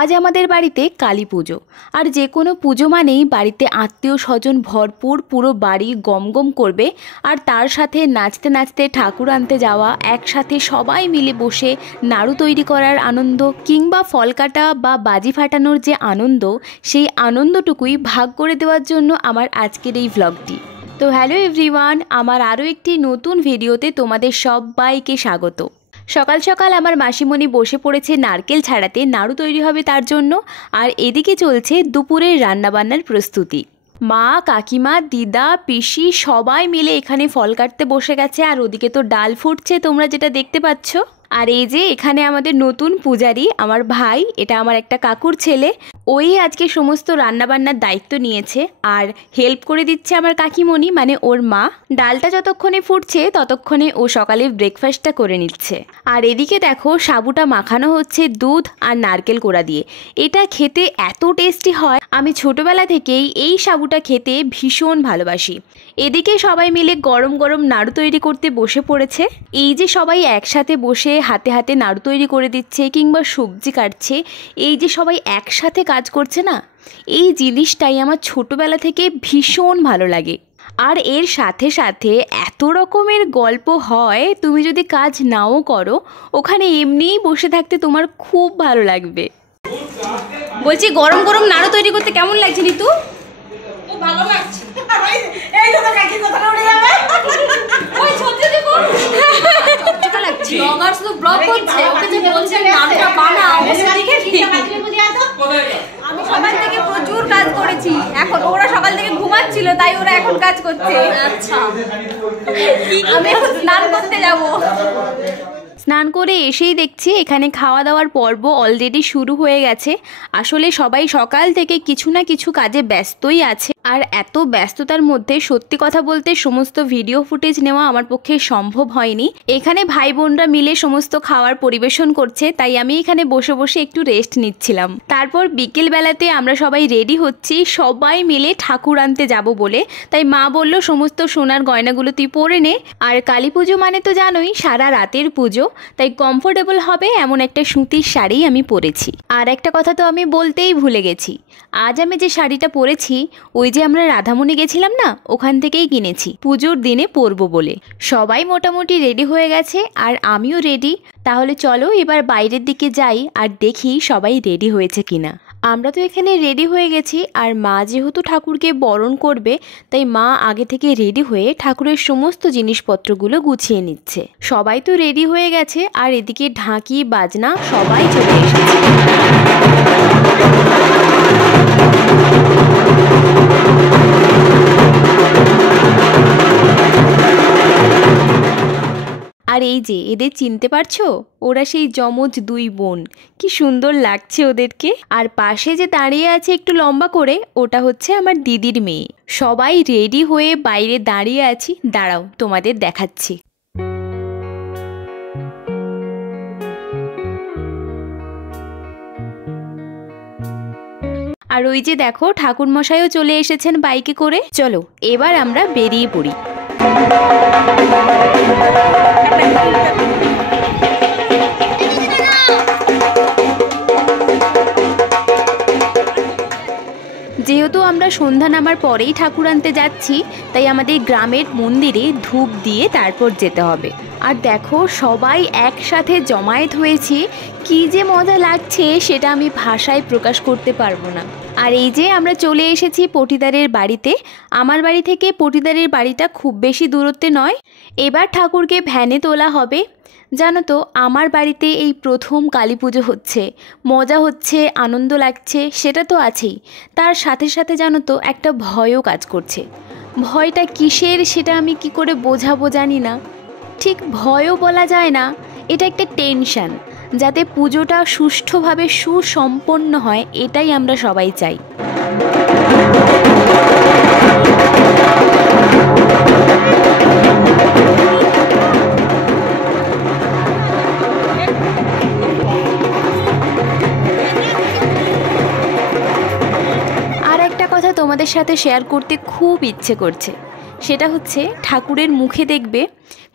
আজ আমাদের বাড়িতে কালী পুজো। আর যে কোনো পুজো মানেই বাড়িতে আত্মীয় স্বজন ভরপুর, পুরো বাড়ি গমগম করবে। আর তার সাথে নাচতে নাচতে ঠাকুর আনতে যাওয়া, একসাথে সবাই মিলে বসে নাড়ু তৈরি করার আনন্দ কিংবা ফল কাটা বা বাজি ফাটানোর যে আনন্দ, সেই আনন্দটুকুই ভাগ করে দেওয়ার জন্য আমার আজকের এই ভ্লগটি। তো হ্যালো এভরিওয়ান, আমার আরও একটি নতুন ভিডিওতে তোমাদের সবাইকে স্বাগত। সকাল সকাল আমার মাসিমণি বসে পড়েছে নারকেল ছাড়াতে, নাড়ু তৈরি হবে তার জন্য। আর এদিকে চলছে দুপুরের রান্নাবান্নার প্রস্তুতি। মা, কাকিমা, দিদা, পিসি সবাই মিলে এখানে ফল কাটতে বসে গেছে। আর ওদিকে তো ডাল ফুটছে, তোমরা যেটা দেখতে পাচ্ছ। আর এই যে এখানে আমাদের নতুন পূজারি আমার ভাই, এটা আমার একটা কাকুর ছেলে, ওই আজকে সমস্ত রান্নাবান্নার দায়িত্ব নিয়েছে। আর হেল্প করে দিচ্ছে আমার কাকিমণি, মানে ওর মা। ডালটা যতক্ষণে ফুটছে ততক্ষণে ও সকালে ব্রেকফাস্টটা করে নিচ্ছে। আর এদিকে দেখো সাবুটা মাখানো হচ্ছে দুধ আর নারকেল কোড়া দিয়ে। এটা খেতে এত টেস্টি হয়, আমি ছোটবেলা থেকেই এই সাবুটা খেতে ভীষণ ভালোবাসি। এদিকে সবাই মিলে গরম গরম নাড়ু তৈরি করতে বসে পড়েছে। এই যে সবাই একসাথে বসে হাতে হাতে নাড়ু তৈরি করে দিচ্ছে কিংবা সবজি কাটছে, এই যে সবাই একসাথে কাজ করছে না, এই জিনিসটাই আমার ছোটবেলা থেকে ভীষণ ভালো লাগে। আর এর সাথে সাথে এত রকমের গল্প হয়, তুমি যদি কাজ নাও করো, ওখানে এমনিই বসে থাকতে তোমার খুব ভালো লাগবে। বলছি গরম গরম নাড়ু তৈরি করতে কেমন লাগছে ঋতু? খুব ভালো লাগছে। এই তো কাকি কথাটা উড়ে যাবে। ওই সত্যি দেখো চকচকে লাগছে। ব্লগার শুধু ব্লগ করছে, ওকে যে বলছে নাড়ুটা বানাও, সেদিকে আমি সকাল থেকে প্রচুর কাজ করেছি। এখন ওরা সকাল থেকে ঘুমাচ্ছিল, তাই ওরা এখন কাজ করছে। আচ্ছা, আমি এখন স্নান করতে যাব। স্নান করে এসেই দেখছি এখানে খাওয়া দাওয়ার পর্ব অলরেডি শুরু হয়ে গেছে। আসলে সবাই সকাল থেকে কিছু না কিছু কাজে ব্যস্তই আছে। আর এত ব্যস্ততার মধ্যে সত্যি কথা বলতে সমস্ত ভিডিও ফুটেজ নেওয়া আমার পক্ষে সম্ভব হয়নি। এখানে ভাই বোনরা মিলে সমস্ত খাওয়ার পরিবেশন করছে, তাই আমি এখানে বসে বসে একটু রেস্ট নিচ্ছিলাম। তারপর বিকেল বেলাতে আমরা সবাই রেডি হচ্ছি, সবাই মিলে ঠাকুর আনতে যাব বলে। তাই মা বলল সমস্ত সোনার গয়নাগুলো তুই পরে নে। আর কালী পুজো মানে তো জানোই সারা রাতের পুজো, তাই কমফোর্টেবল হবে এমন একটা সুতির শাড়ি আমি পরেছি। আর একটা কথা তো আমি বলতেই ভুলে গেছি, আজ আমি যে শাড়িটা পরেছি ওই যে আমরা রাধামণি গেছিলাম না, ওখান থেকেই কিনেছি, পুজোর দিনে পরবো বলে। সবাই মোটামুটি রেডি হয়ে গেছে আর আমিও রেডি। তাহলে চলো এবার বাইরের দিকে যাই আর দেখি সবাই রেডি হয়েছে কিনা। আমরা তো এখানে রেডি হয়ে গেছি। আর মা যেহেতু ঠাকুরকে বরণ করবে, তাই মা আগে থেকে রেডি হয়ে ঠাকুরের সমস্ত জিনিসপত্রগুলো গুছিয়ে নিচ্ছে। সবাই তো রেডি হয়ে গেছে আর এদিকে ঢাকি বাজনা সবাই চলে এসেছে। আর এই যে এদের চিনতে পারছো, ওরা সেই যমজ দুই বোন, কি সুন্দর লাগছে ওদেরকে। আর পাশে যে দাঁড়িয়ে আছে একটু লম্বা করে, ওটা হচ্ছে আমার দিদির মেয়ে। সবাই রেডি হয়ে বাইরে দাঁড়িয়ে আছি, দাঁড়াও তোমাদের দেখাচ্ছি। আর ওই যে দেখো ঠাকুরমশাইও চলে এসেছেন বাইকে করে। চলো এবার আমরা বেরিয়ে পড়ি। যেহেতু আমরা সন্ধ্যা নামার পরেই ঠাকুর আনতে যাচ্ছি, তাই আমাদের গ্রামের মন্দিরে ধূপ দিয়ে তারপর যেতে হবে। আর দেখো সবাই একসাথে জমায়েত হয়েছে, কি যে মজা লাগছে সেটা আমি ভাষায় প্রকাশ করতে পারবো না। আর এই যে আমরা চলে এসেছি পটিদারের বাড়িতে। আমার বাড়ি থেকে পটিদারের বাড়িটা খুব বেশি দূরত্বে নয়। এবার ঠাকুরকে ভ্যানে তোলা হবে। জানো তো আমার বাড়িতে এই প্রথম কালী পুজো হচ্ছে, মজা হচ্ছে, আনন্দ লাগছে, সেটা তো আছেই। তার সাথে সাথে জানো তো একটা ভয়ও কাজ করছে। ভয়টা কিসের সেটা আমি কি করে বোঝাবো জানি না, ঠিক ভয়ও বলা যায় না, এটা একটা টেনশন। যাতে পুজোটা সুষ্ঠুভাবে সুসম্পন্ন হয়, এটাই আমরা সবাই চাই। আর একটা কথা তোমাদের সাথে শেয়ার করতে খুব ইচ্ছে করছে, সেটা হচ্ছে ঠাকুরের মুখে দেখবে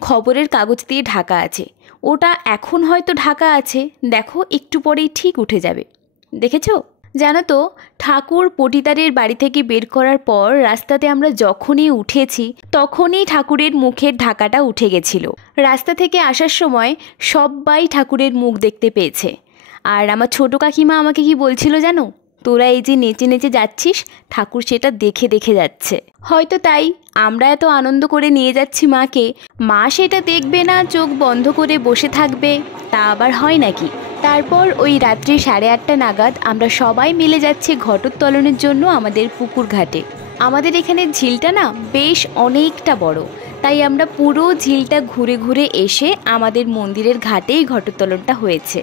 খবরের কাগজ দিয়ে ঢাকা আছে। ওটা এখন হয়তো ঢাকা আছে, দেখো একটু পরেই ঠিক উঠে যাবে। দেখেছো? জানো তো, ঠাকুর পটিদারের বাড়ি থেকে বের করার পর রাস্তাতে আমরা যখনই উঠেছি তখনই ঠাকুরের মুখের ঢাকাটা উঠে গেছিল। রাস্তা থেকে আসার সময় সবাই ঠাকুরের মুখ দেখতে পেয়েছে। আর আমার ছোট কাকিমা আমাকে কি বলছিল জানো? তোরা এই যে নেচে নেচে যাচ্ছিস, ঠাকুর সেটা দেখে দেখে যাচ্ছে। হয়তো তাই আমরা এত আনন্দ করে নিয়ে যাচ্ছি মাকে, মা সেটা দেখবে না, চোখ বন্ধ করে বসে থাকবে, তা আবার হয় নাকি? তারপর ওই রাত্রি 8:30 নাগাদ আমরা সবাই মিলে যাচ্ছি ঘটোত্তোলনের জন্য আমাদের পুকুর ঘাটে। আমাদের এখানে ঝিলটা না বেশ অনেকটা বড়, তাই আমরা পুরো ঝিলটা ঘুরে ঘুরে এসে আমাদের মন্দিরের ঘাটেই ঘটোত্তোলনটা হয়েছে।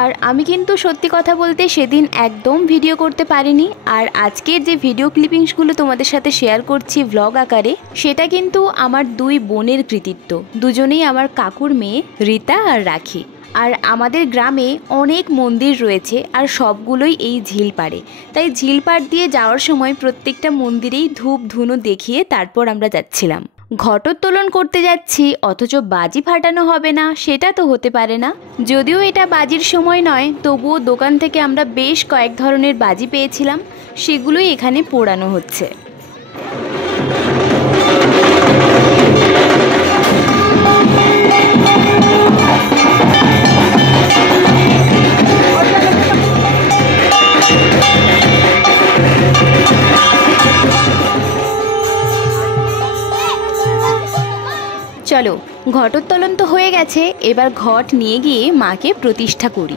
আর আমি কিন্তু সত্যি কথা বলতে সেদিন একদম ভিডিও করতে পারিনি। আর আজকের যে ভিডিও ক্লিপিংসগুলো তোমাদের সাথে শেয়ার করছি ব্লগ আকারে, সেটা কিন্তু আমার 2 বোনের কৃতিত্ব। দুজনেই আমার কাকুর মেয়ে, রীতা আর রাখি। আর আমাদের গ্রামে অনেক মন্দির রয়েছে আর সবগুলোই এই ঝিল পাড়ে, তাই ঝিল পাড় দিয়ে যাওয়ার সময় প্রত্যেকটা মন্দিরেই ধূপ ধুনো দেখিয়ে তারপর আমরা যাচ্ছিলাম। ঘটোত্তোলন করতে যাচ্ছি অথচ বাজি ফাটানো হবে না, সেটা তো হতে পারে না। যদিও এটা বাজির সময় নয়, তবুও দোকান থেকে আমরা বেশ কয়েক ধরনের বাজি পেয়েছিলাম, সেগুলোই এখানে পোড়ানো হচ্ছে। চলো, ঘটোত্তোলন তো হয়ে গেছে, এবার ঘট নিয়ে গিয়ে মাকে প্রতিষ্ঠা করি।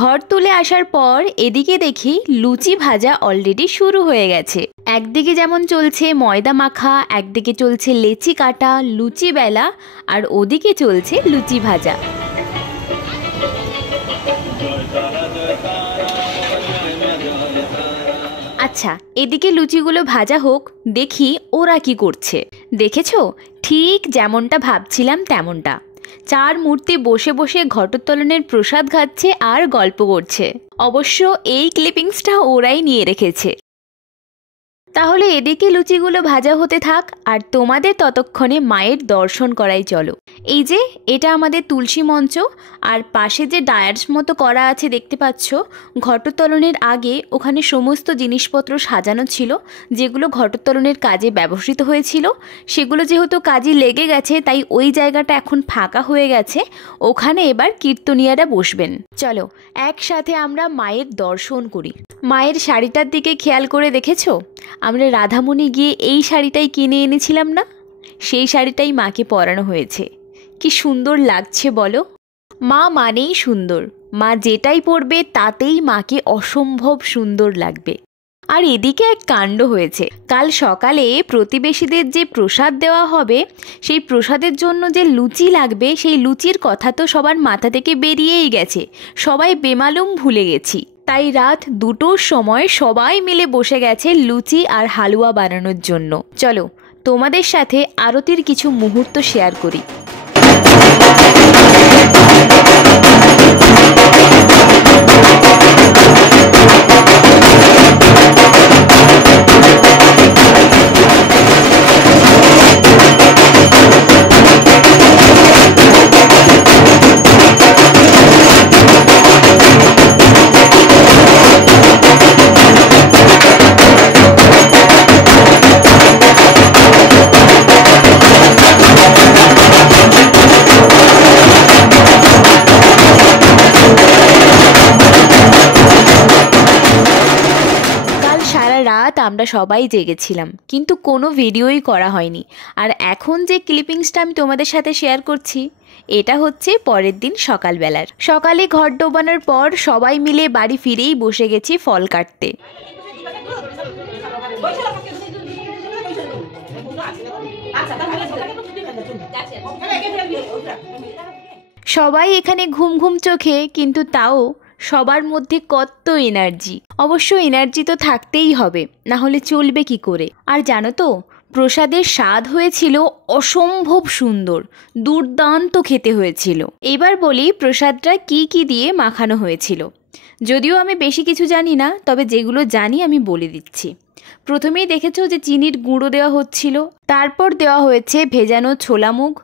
ঘর তুলে আসার পর এদিকে দেখি লুচি ভাজা অলরেডি শুরু হয়ে গেছে। একদিকে যেমন চলছে ময়দা মাখা, একদিকে চলছে লেচি কাটা, লুচি বেলা, আর ওদিকে চলছে লুচি ভাজা। আচ্ছা, এদিকে লুচিগুলো ভাজা হোক, দেখি ওরা কি করছে। দেখেছো, ঠিক যেমনটা ভাবছিলাম তেমনটা। 4 মূর্তি বসে বসে ঘটোত্তোলনের প্রসাদ খাচ্ছে আর গল্প করছে। অবশ্য এই ক্লিপিংসটা ওরাই নিয়ে রেখেছে। তাহলে এদিকে লুচিগুলো ভাজা হতে থাক, আর তোমাদের ততক্ষণে মায়ের দর্শন করাই চলো। এই যে এটা আমাদের তুলসী মঞ্চ, আর পাশে যে ডায়ার্স মতো করা আছে দেখতে পাচ্ছ, ঘটোত্তোলনের আগে ওখানে সমস্ত জিনিসপত্র সাজানো ছিল যেগুলো ঘটোত্তোলনের কাজে ব্যবহৃত হয়েছিল। সেগুলো যেহেতু কাজে লেগে গেছে তাই ওই জায়গাটা এখন ফাঁকা হয়ে গেছে, ওখানে এবার কীর্তনিয়ারা বসবেন। চলো একসাথে আমরা মায়ের দর্শন করি। মায়ের শাড়িটার দিকে খেয়াল করে দেখেছো? আমরা রাধামণি গিয়ে এই শাড়িটাই কিনে এনেছিলাম না, সেই শাড়িটাই মাকে পরানো হয়েছে। কি সুন্দর লাগছে বলো? মা মানেই সুন্দর, মা যেটাই পরবে তাতেই মাকে অসম্ভব সুন্দর লাগবে। আর এদিকে এক কাণ্ড হয়েছে, কাল সকালে প্রতিবেশীদের যে প্রসাদ দেওয়া হবে সেই প্রসাদের জন্য যে লুচি লাগবে, সেই লুচির কথা তো সবার মাথা থেকে বেরিয়েই গেছে, সবাই বেমালুম ভুলে গেছি। তাই রাত 2টোর সময় সবাই মিলে বসে গেছে লুচি আর হালুয়া বানানোর জন্য। চলো তোমাদের সাথে আরতির কিছু মুহূর্ত শেয়ার করি। রাত আমরা সবাই জেগেছিলাম, কিন্তু কোনো ভিডিওই করা হয়নি। আর এখন যে ক্লিপিংসটা আমি তোমাদের সাথে শেয়ার করছি, এটা হচ্ছে পরের দিন সকালবেলার। সকালে ঘর ডোবানোর পর সবাই মিলে বাড়ি ফিরেই বসে গেছি ফল কাটতে। সবাই এখানে ঘুম ঘুম চোখে, কিন্তু তাও সবার মধ্যে কত এনার্জি। অবশ্য এনার্জি তো থাকতেই হবে, না হলে চলবে কি করে। আর জানো তো, প্রসাদের স্বাদ হয়েছিল অসম্ভব সুন্দর, দুর্দান্ত খেতে হয়েছিল। এবার বলি প্রসাদটা কি কি দিয়ে মাখানো হয়েছিল। যদিও আমি বেশি কিছু জানি না, তবে যেগুলো জানি আমি বলে দিচ্ছি। প্রথমেই দেখেছো যে চিনির গুঁড়ো দেওয়া হচ্ছিল, তারপর দেওয়া হয়েছে ভেজানো ছোলা মুগ,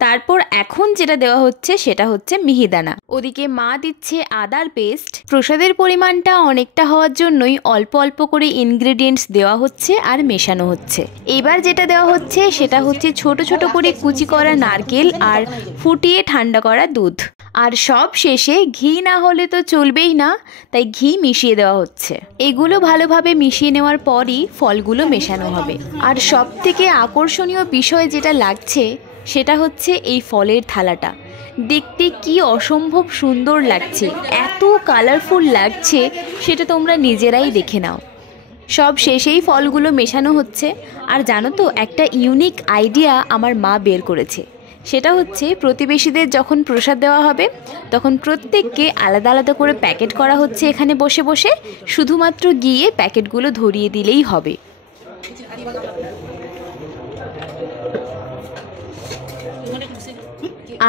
তারপর এখন যেটা দেওয়া হচ্ছে সেটা হচ্ছে মিহিদানা। ওদিকে মা দিচ্ছে আদার পেস্ট। প্রসাদের পরিমাণটা অনেকটা হওয়ার জন্যই অল্প অল্প করে ইনগ্রেডিয়েন্টস দেওয়া হচ্ছে আর মেশানো হচ্ছে। এবার যেটা দেওয়া হচ্ছে সেটা হচ্ছে ছোট ছোট করে কুচি করা নারকেল আর ফুটিয়ে ঠান্ডা করা দুধ। আর সব শেষে ঘি না হলে তো চলবেই না, তাই ঘি মিশিয়ে দেওয়া হচ্ছে। এগুলো ভালোভাবে মিশিয়ে নেওয়ার পরই ফলগুলো মেশানো হবে। আর সব থেকে আকর্ষণীয় বিষয় যেটা লাগছে সেটা হচ্ছে এই ফলের থালাটা। দেখতে কি অসম্ভব সুন্দর লাগছে, এত কালারফুল লাগছে, সেটা তোমরা নিজেরাই দেখে নাও। সব শেষেই ফলগুলো মেশানো হচ্ছে। আর জানো তো, একটা ইউনিক আইডিয়া আমার মা বের করেছে। সেটা হচ্ছে প্রতিবেশীদের যখন প্রসাদ দেওয়া হবে তখন প্রত্যেককে আলাদা আলাদা করে প্যাকেট করা হচ্ছে। এখানে বসে বসে শুধুমাত্র গিয়ে প্যাকেটগুলো ধরিয়ে দিলেই হবে।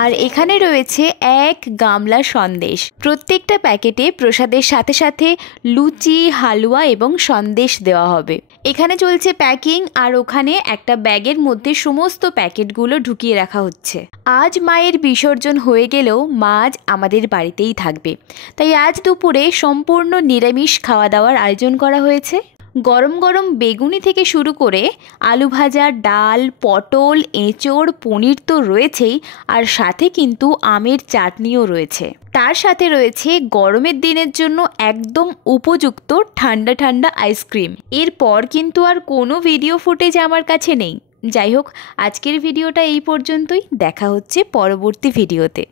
আর এখানে রয়েছে এক গামলা সন্দেশ। প্রত্যেকটা প্যাকেটে প্রসাদের সাথে সাথে লুচি, হালুয়া এবং সন্দেশ দেওয়া হবে। এখানে চলছে প্যাকিং, আর ওখানে একটা ব্যাগের মধ্যে সমস্ত প্যাকেটগুলো ঢুকিয়ে রাখা হচ্ছে। আজ মায়ের বিসর্জন হয়ে গেলেও মা আজ আমাদের বাড়িতেই থাকবে, তাই আজ দুপুরে সম্পূর্ণ নিরামিষ খাওয়া দাওয়ার আয়োজন করা হয়েছে। গরম গরম বেগুনি থেকে শুরু করে আলু ভাজা, ডাল, পটল, এঁচোড়, পনির তো রয়েছেই, আর সাথে কিন্তু আমের চাটনিও রয়েছে। তার সাথে রয়েছে গরমের দিনের জন্য একদম উপযুক্ত ঠান্ডা ঠান্ডা আইসক্রিম। এরপর কিন্তু আর কোনো ভিডিও ফুটেজ আমার কাছে নেই। যাই হোক, আজকের ভিডিওটা এই পর্যন্তই। দেখা হচ্ছে পরবর্তী ভিডিওতে।